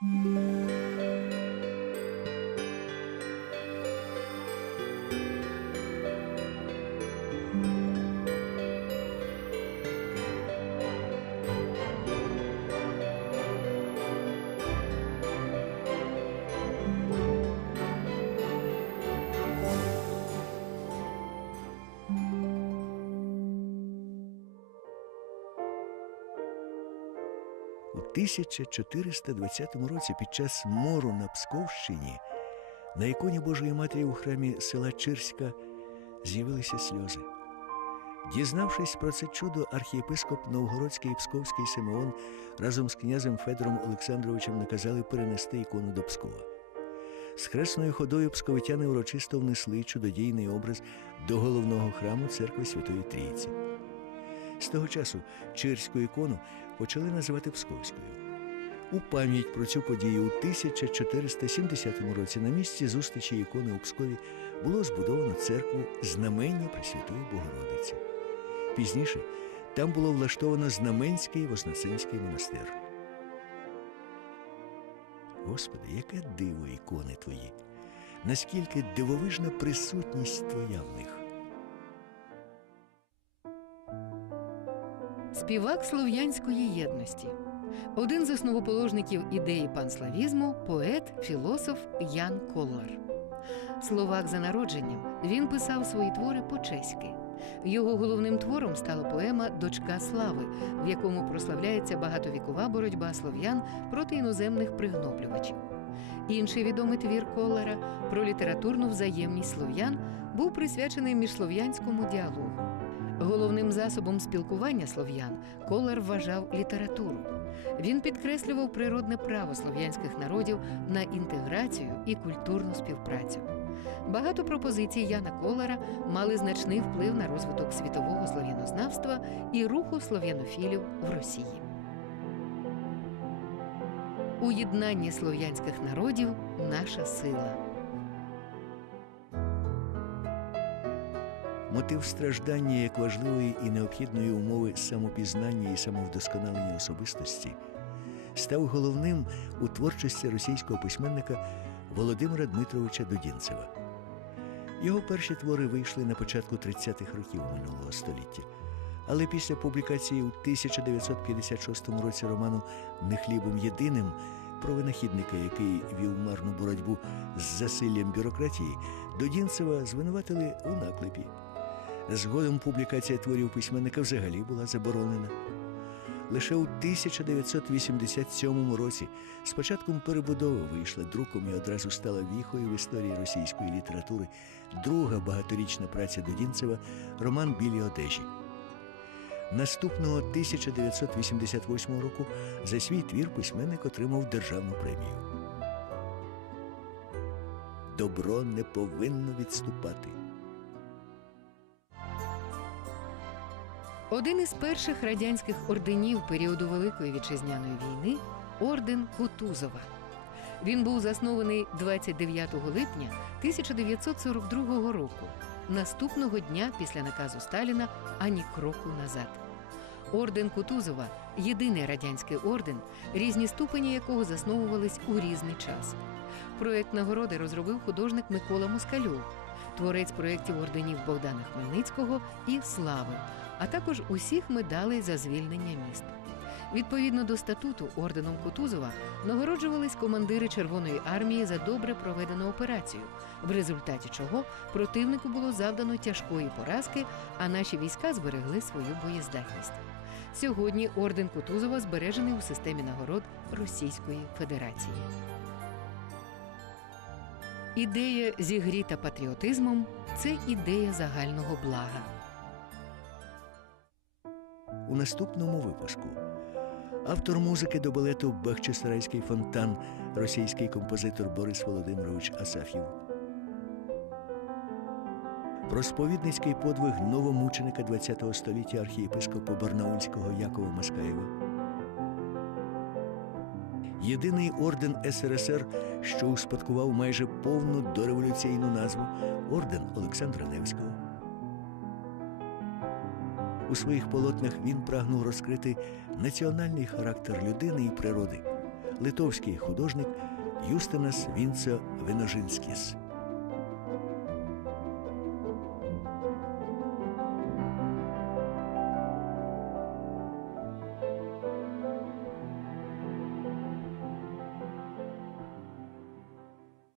Música У 1420 році під час мору на Псковщині на іконі Божої Матері у храмі села Чирська з'явилися сльози. Дізнавшись про це чудо, архієпископ Новгородський і Псковський Симеон разом з князем Федором Олександровичем наказали перенести ікону до Пскова. З хресною ходою псковитяни урочисто внесли чудодійний образ до головного храму церкви Святої Трійці. З того часу Чирську ікону почали називати Псковською. У пам'ять про цю подію у 1470 році на місці зустрічі ікони у Пскові було збудовано церкву знамення Пресвятої Богородиці. Пізніше там було влаштовано Знаменський Вознесенський монастир. Господи, яке диво ікони твої! Наскільки дивовижна присутність твоя в них! Співак слов'янської єдності. Один з основоположників ідеї панславізму поет, філософ Ян Коллар. Словак за народженням він писав свої твори по-чеськи. Його головним твором стала поема Дочка слави, в якому прославляється багатовікова боротьба слов'ян проти іноземних пригноблювачів. Інший відомий твір Коллара про літературну взаємність слов'ян був присвячений міжслов'янському діалогу. Головним засобом спілкування слов'ян Колар вважав літературу. Він підкреслював природне право слов'янських народів на інтеграцію і культурну співпрацю. Багато пропозицій Яна Колара мали значний вплив на розвиток світового слов'янознавства і руху слов'янофілів в Росії. У єднанні слов'янських народів наша сила. Мотив страждання як важливої і необхідної умови самопізнання і самовдосконалення особистості став головним у творчості російського письменника Володимира Дмитровича Дудінцева. Його перші твори вийшли на початку 30-х років минулого століття. Але після публікації у 1956 році роману Не хлібом єдиним про винахідника, який вів марну боротьбу з засиллям бюрократії, Дудінцева звинуватили у наклепі. Згодом публікація творів письменника взагалі була заборонена. Лише у 1987 році з початком перебудови вийшла друком і одразу стала віхою в історії російської літератури друга багаторічна праця Дудінцева роман Білі одежі. Наступного 1988 року за свій твір письменник отримав державну премію. Добро не повинно відступати. Один із перших радянських орденів періоду Великої вітчизняної війни орден Кутузова. Він був заснований 29 липня 1942 року, наступного дня після наказу Сталіна ані кроку назад. Орден Кутузова єдиний радянський орден, різні ступені якого засновувались у різний час. Проект нагороди розробив художник Микола Москальов, творець проєктів орденів Богдана Хмельницького і Слави, а також усіх медалей за звільнення міст. Відповідно до статуту орденом Кутузова нагороджувались командири Червоної армії за добре проведену операцію, в результаті чого противнику було завдано тяжкої поразки, а наші війська зберегли свою боєздатність. Сьогодні орден Кутузова збережений у системі нагород Російської Федерації. Ідея зігріта патріотизмом це ідея загального блага. У наступному випуску автор музики до балету Бахчисарайський фонтан, російський композитор Борис Володимирович Асаф'єв. Про сповідницький подвиг новомученика ХХ століття архієпископа Барнаульського Якова Маскаєва. Єдиний орден СРСР, що успадкував майже повну дореволюційну назву орден Олександра Невського. У своїх полотнах він прагнув розкрити національний характер людини і природи, литовський художник Юстинас Вінцо Веножинськіс.